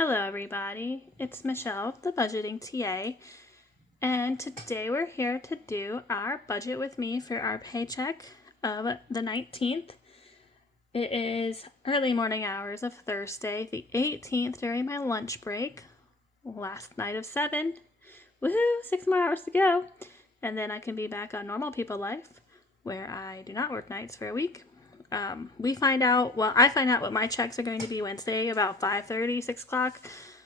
Hello, everybody. It's Michelle, the budgeting TA, and today we're here to do our budget with me for our paycheck of the 19th. It is early morning hours of Thursday, the 18th, during my lunch break. Last night of 7. Woohoo! 6 more hours to go. And then I can be back on normal people life, where I do not work nights for a week. I find out what my checks are going to be Wednesday about 5:30, 6 o'clock.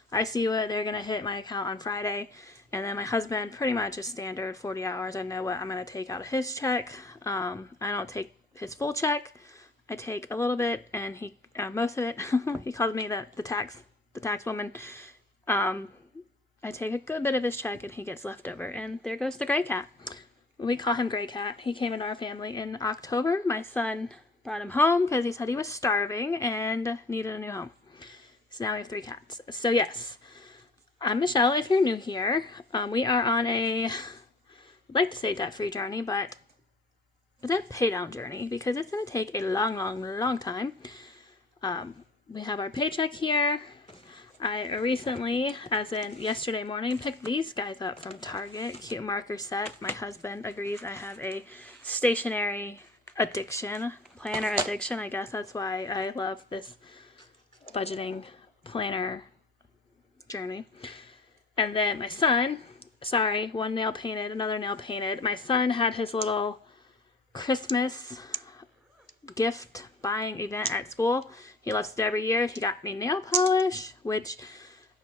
I see what they're going to hit my account on Friday. And then my husband, pretty much is standard 40 hours. I know what I'm going to take out of his check. I don't take his full check. I take a little bit, and most of it. He calls me the tax woman. I take a good bit of his check, and he gets leftover. And there goes the gray cat. We call him Gray Cat. He came into our family in October. My son brought him home because he said he was starving and needed a new home. So now we have 3 cats. So yes, I'm Michelle. If you're new here, we are on I'd like to say debt-free journey, but a debt pay-down journey because it's going to take a long time. We have our paycheck here. I recently, as in yesterday morning, picked these guys up from Target. Cute marker set. My husband agrees I have a stationery planner addiction. I guess that's why I love this budgeting planner journey. And then my son, one nail painted, another nail painted. My son had his little Christmas gift buying event at school. He loves to do every year. He got me nail polish, which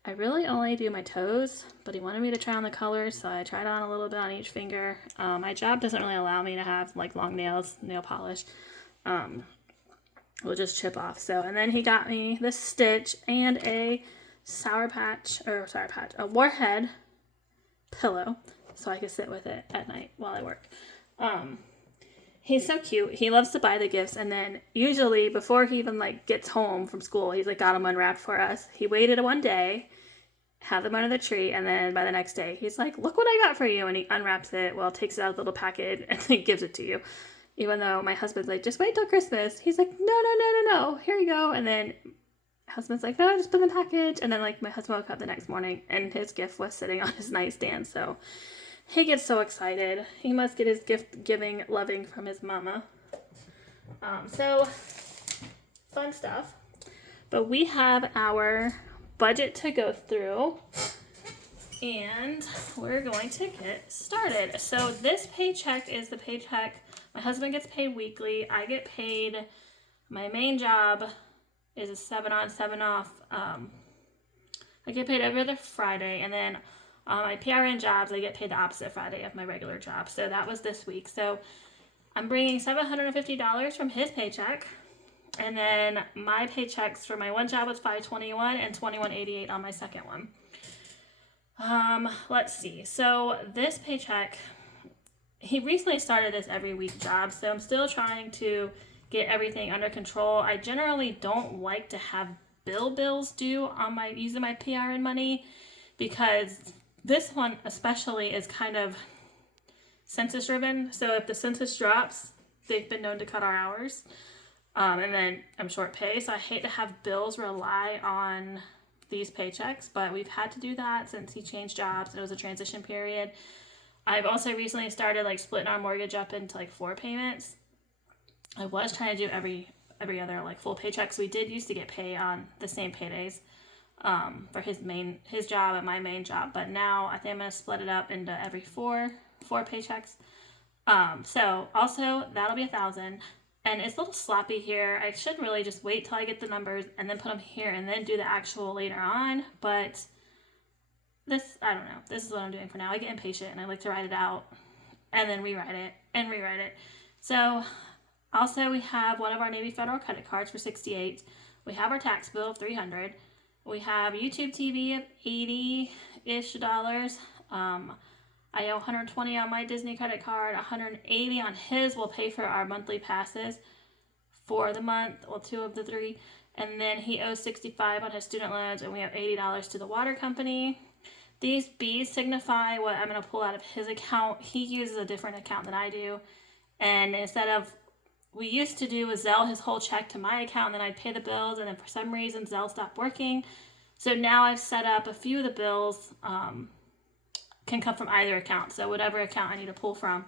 I really only do my toes, but he wanted me to try on the colors, so I tried on a little bit on each finger. My job doesn't really allow me to have like long nails, nail polish. We'll just chip off. And then he got me this Stitch and a a Warhead pillow, so I could sit with it at night while I work. He's so cute. He loves to buy the gifts, and then usually before he even gets home from school, he's got them unwrapped for us. He waited one day, had them under the tree, and then by the next day, he's like, "Look what I got for you," and he unwraps it. Well, takes it out of the little packet and then gives it to you. Even though my husband's like, "Just wait till Christmas." He's like, "No, here you go." And then my husband's like, "No, just put in the package." And then my husband woke up the next morning and his gift was sitting on his nightstand. So he gets so excited. He must get his gift giving loving from his mama. So fun stuff. But we have our budget to go through, and we're going to get started. So this paycheck is the paycheck. My husband gets paid weekly. I get paid. My main job is a 7 on, 7 off. I get paid every other Friday, and then my PRN jobs, I get paid the opposite Friday of my regular job. So that was this week. So I'm bringing $750 from his paycheck. And then my paychecks for my one job was $521 and $21.88 on my second one. Let's see. So this paycheck, he recently started this every week job. So I'm still trying to get everything under control. I generally don't like to have bills due on using my PRN money, because this one especially is kind of census driven. So if the census drops, they've been known to cut our hours. And then I'm short pay. So I hate to have bills rely on these paychecks, but we've had to do that since he changed jobs. It was a transition period. I've also recently started splitting our mortgage up into 4 payments. I was trying to do every other full paychecks. We did used to get paid on the same paydays. For his job and my main job, but now I think I'm gonna split it up into every four paychecks. So also that'll be $1,000, and it's a little sloppy here. I should really just wait till I get the numbers and then put them here and then do the actual later on. But I don't know. This is what I'm doing for now. I get impatient and I like to write it out and then rewrite it. So also we have one of our Navy Federal credit cards for $68. We have our tax bill of $300. We have YouTube TV of $80-ish. I owe $120 on my Disney credit card, $180 on his will pay for our monthly passes for the month, 2 of the 3. And then he owes $65 on his student loans, and we have $80 to the water company. These B's signify what I'm going to pull out of his account. He uses a different account than I do. And instead of, we used to do a Zelle his whole check to my account, and then I'd pay the bills, and then for some reason Zelle stopped working. So now I've set up a few of the bills can come from either account. So whatever account I need to pull from.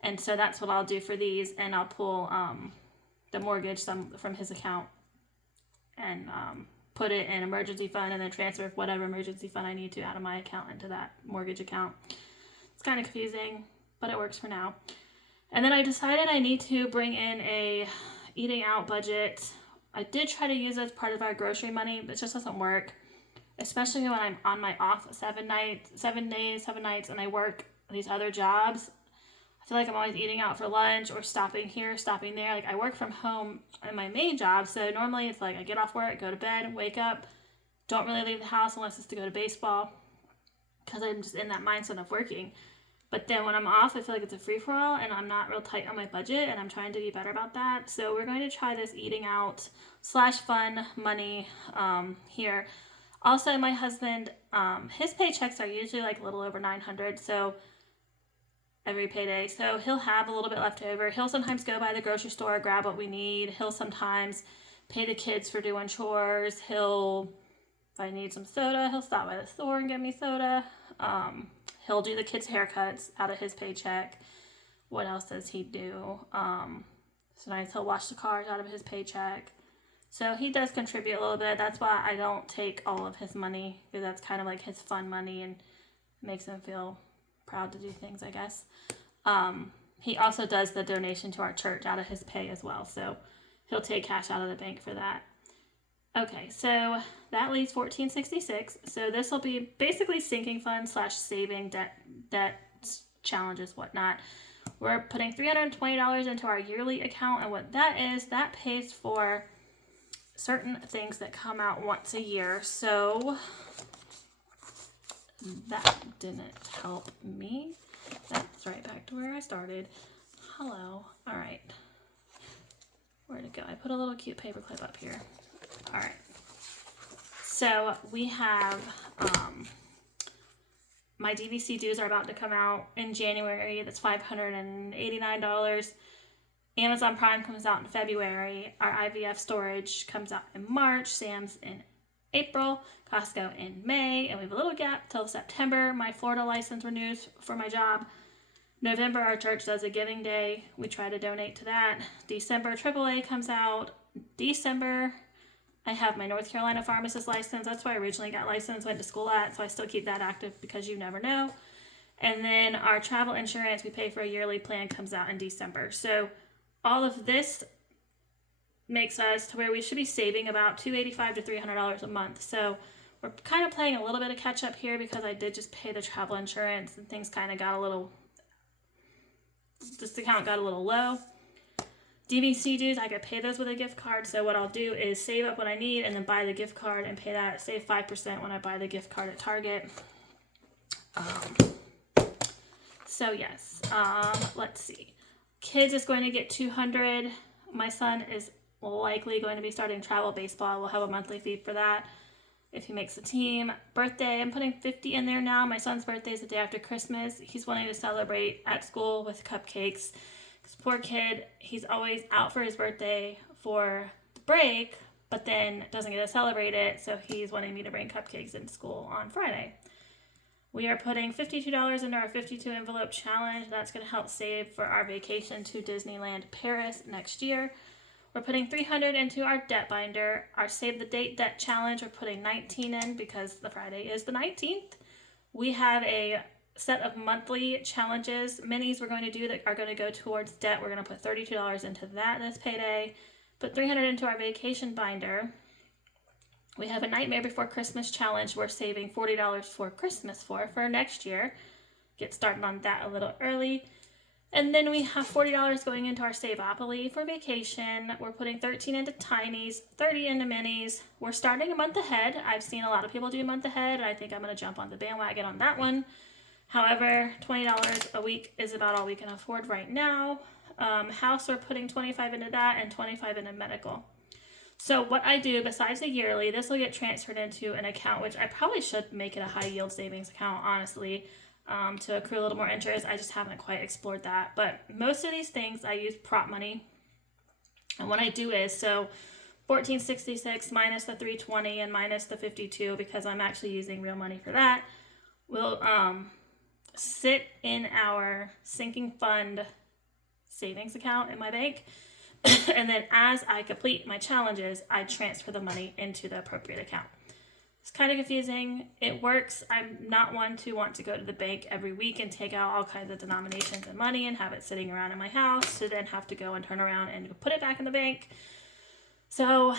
And so that's what I'll do for these. And I'll pull the mortgage from his account and put it in emergency fund and then transfer whatever emergency fund I need to out of my account into that mortgage account. It's kind of confusing, but it works for now. And then I decided I need to bring in a eating out budget. I did try to use it as part of our grocery money, but it just doesn't work. Especially when I'm on my off 7 days, 7 nights, and I work these other jobs. I feel like I'm always eating out for lunch or stopping here, stopping there. Like I work from home in my main job, so normally it's like I get off work, go to bed, wake up, don't really leave the house unless it's to go to baseball because I'm just in that mindset of working. But then when I'm off, I feel like it's a free-for-all and I'm not real tight on my budget and I'm trying to be better about that. So we're going to try this eating out / fun money here. Also, my husband, his paychecks are usually like a little over $900, so every payday. So he'll have a little bit left over. He'll sometimes go by the grocery store, grab what we need. He'll sometimes pay the kids for doing chores. If I need some soda, he'll stop by the store and get me soda. He'll do the kids' haircuts out of his paycheck. What else does he do? Sometimes he'll wash the cars out of his paycheck. So he does contribute a little bit. That's why I don't take all of his money, because that's kind of like his fun money and makes him feel proud to do things, I guess. He also does the donation to our church out of his pay as well. So he'll take cash out of the bank for that. Okay, so that leaves $14.66. So this will be basically sinking fund / saving debt challenges, whatnot. We're putting $320 into our yearly account, and what that is, that pays for certain things that come out once a year. So that didn't help me. That's right back to where I started. Hello. All right. Where'd it go? I put a little cute paper clip up here. All right. So we have my DVC dues are about to come out in January. That's $589. Amazon Prime comes out in February. Our IVF storage comes out in March. Sam's in April. Costco in May. And we have a little gap till September. My Florida license renews for my job. November, our church does a giving day. We try to donate to that. December, AAA comes out. December, I have my North Carolina pharmacist license. That's why I originally got licensed, went to school at, so I still keep that active because you never know. And then our travel insurance, we pay for a yearly plan, comes out in December. So all of this makes us to where we should be saving about $285 to $300 a month. So we're kind of playing a little bit of catch up here because I did just pay the travel insurance and things kind of got a little, this account got a little low. DVC dues, I could pay those with a gift card. So what I'll do is save up what I need and then buy the gift card and pay that, save 5% when I buy the gift card at Target. So yes, let's see. Kids is going to get $200. My son is likely going to be starting travel baseball. We'll have a monthly fee for that if he makes the team. Birthday, I'm putting $50 in there now. My son's birthday is the day after Christmas. He's wanting to celebrate at school with cupcakes. This poor kid, he's always out for his birthday for the break, but then doesn't get to celebrate it, so he's wanting me to bring cupcakes into school on Friday. We are putting $52 into our 52 envelope challenge. That's going to help save for our vacation to Disneyland Paris next year. We're putting $300 into our debt binder. Our save the date debt challenge, we're putting $19 in because the Friday is the 19th. We have a set of monthly challenges, minis we're going to do that are going to go towards debt. We're going to put $32 into that this payday. Put $300 into our vacation binder. We have a Nightmare Before Christmas challenge we're saving $40 for Christmas for next year. Get started on that a little early. And then we have $40 going into our Saveopoly for vacation. We're putting $13 into Tinies, $30 into Minis. We're starting a month ahead. I've seen a lot of people do a month ahead, and I think I'm going to jump on the bandwagon on that one. However, $20 a week is about all we can afford right now. House, we're putting $25 into that and $25 into medical. So what I do, besides the yearly, this will get transferred into an account, which I probably should make it a high yield savings account, honestly, to accrue a little more interest. I just haven't quite explored that. But most of these things, I use prop money. And what I do is, so $14.66 minus the $3.20 and minus the $52, because I'm actually using real money for that, will sit in our sinking fund savings account in my bank. And then as I complete my challenges, I transfer the money into the appropriate account. It's kind of confusing. It works. I'm not one to want to go to the bank every week and take out all kinds of denominations of money and have it sitting around in my house to then have to go and turn around and put it back in the bank. So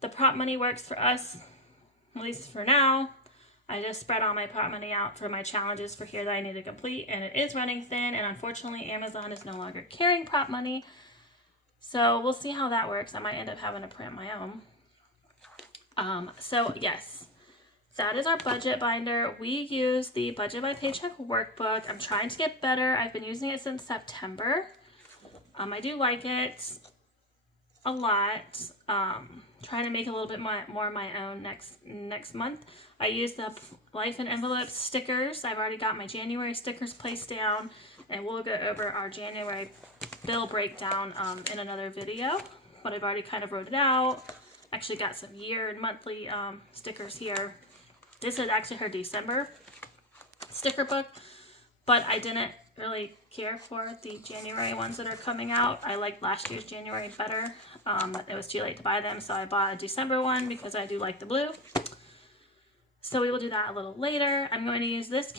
the prop money works for us, at least for now. I just spread all my prop money out for my challenges for here that I need to complete, and it is running thin, and unfortunately Amazon is no longer carrying prop money. So we'll see how that works. I might end up having to print my own. So yes, that is our budget binder. We use the Budget by Paycheck workbook. I'm trying to get better. I've been using it since September. I do like it a lot. Trying to make a little bit more of my own next month. I use the Life in Envelopes stickers. I've already got my January stickers placed down, and we'll go over our January bill breakdown in another video. But I've already kind of wrote it out. Actually got some year and monthly stickers here. This is actually her December sticker book, but I didn't really care for the January ones that are coming out. I liked last year's January better. It was too late to buy them, so I bought a December one because I do like the blue. So we will do that a little later. I'm going to use this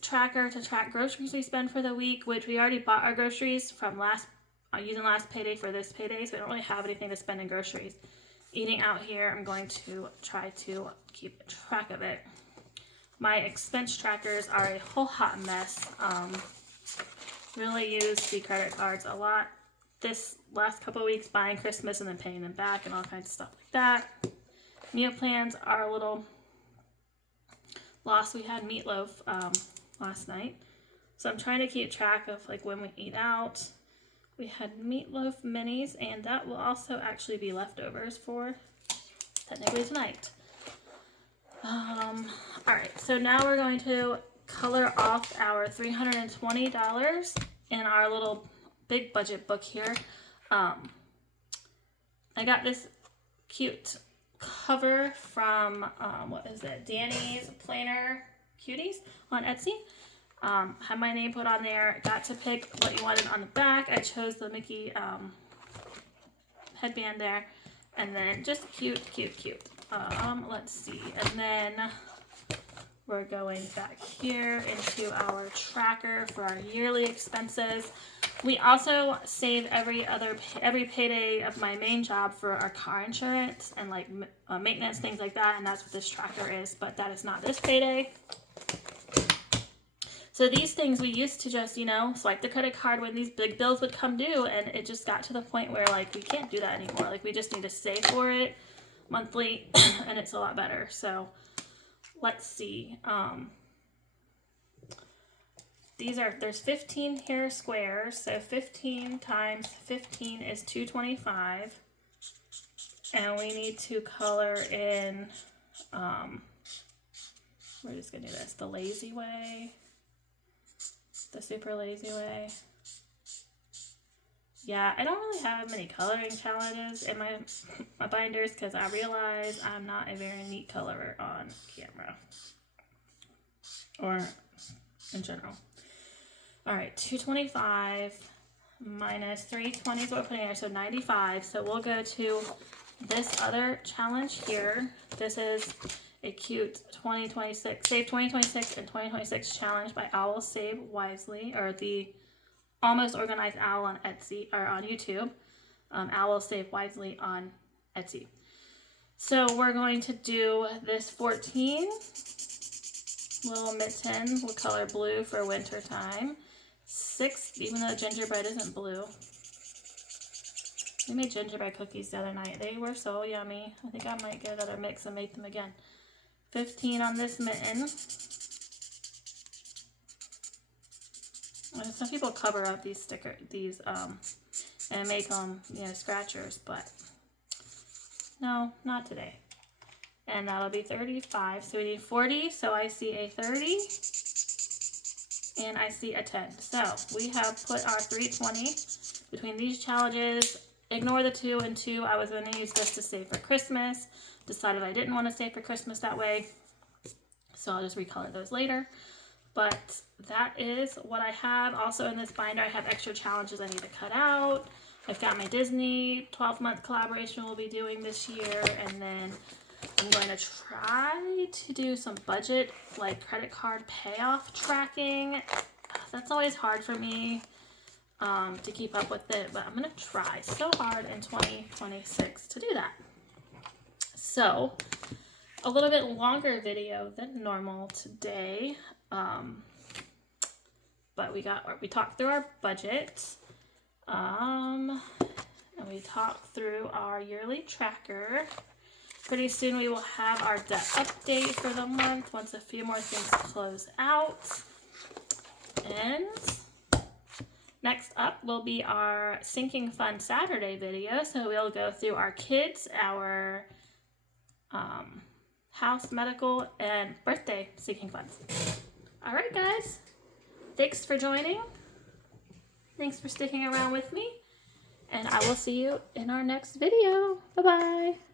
tracker to track groceries we spend for the week, which we already bought our groceries from using last payday for this payday, so we don't really have anything to spend in groceries. Eating out here, I'm going to try to keep track of it. My expense trackers are a whole hot mess. Really use the credit cards a lot this last couple of weeks, buying Christmas and then paying them back and all kinds of stuff like that. Meal plans are a little lost. We had meatloaf last night, so I'm trying to keep track of like when we eat out. We had meatloaf minis, and that will also actually be leftovers for technically tonight. Alright, so now we're going to color off our $320 in our little big budget book here. I got this cute cover from, what is it, Danny's Planner Cuties on Etsy. Had my name put on there. Got to pick what you wanted on the back. I chose the Mickey headband there, and then just cute. Let's see, and then we're going back here into our tracker for our yearly expenses. We also save every payday of my main job for our car insurance and like maintenance, things like that, and that's what this tracker is, but that is not this payday. So these things we used to just, swipe the credit card when these big bills would come due, and it just got to the point where like we can't do that anymore. Like we just need to save for it monthly and it's a lot better. So let's see. There's 15 here squares, so 15 times 15 is 225. And we need to color in, we're just gonna do this, the lazy way. The super lazy way. Yeah, I don't really have many coloring challenges in my binders because I realize I'm not a very neat colorer on camera. Or in general. Alright, 225 minus 320 is what we're putting here, so 95. So we'll go to this other challenge here. This is a cute 2026, Save 2026 and 2026 challenge by Owl Save Wisely, or the Almost Organized Owl on Etsy, or on YouTube. Owl Save Wisely on Etsy. So we're going to do this 14 little mitten. We'll color blue for winter time. 6, even though gingerbread isn't blue. We made gingerbread cookies the other night. They were so yummy. I think I might get another mix and make them again. 15 on this mitten. Some people cover up these and make them, scratchers, but no, not today. And that'll be 35. So we need 40. So I see a 30 and I see a 10. So we have put our 320 between these challenges ignore the 2 and 2. I was going to use this to save for Christmas. Decided I didn't want to save for Christmas that way. So I'll just recolor those later. But that is what I have. Also in this binder, I have extra challenges I need to cut out. I've got my Disney 12-month collaboration we'll be doing this year. And then I'm going to try to do some budget, like credit card payoff tracking. That's always hard for me to keep up with it, but I'm going to try so hard in 2026 to do that. So, a little bit longer video than normal today, but we talked through our budget, and we talked through our yearly tracker. Pretty soon we will have our debt update for the month once a few more things close out. And next up will be our Sinking Fund Saturday video. So we'll go through our kids, our house, medical, and birthday sinking funds. All right, guys. Thanks for joining. Thanks for sticking around with me. And I will see you in our next video. Bye-bye.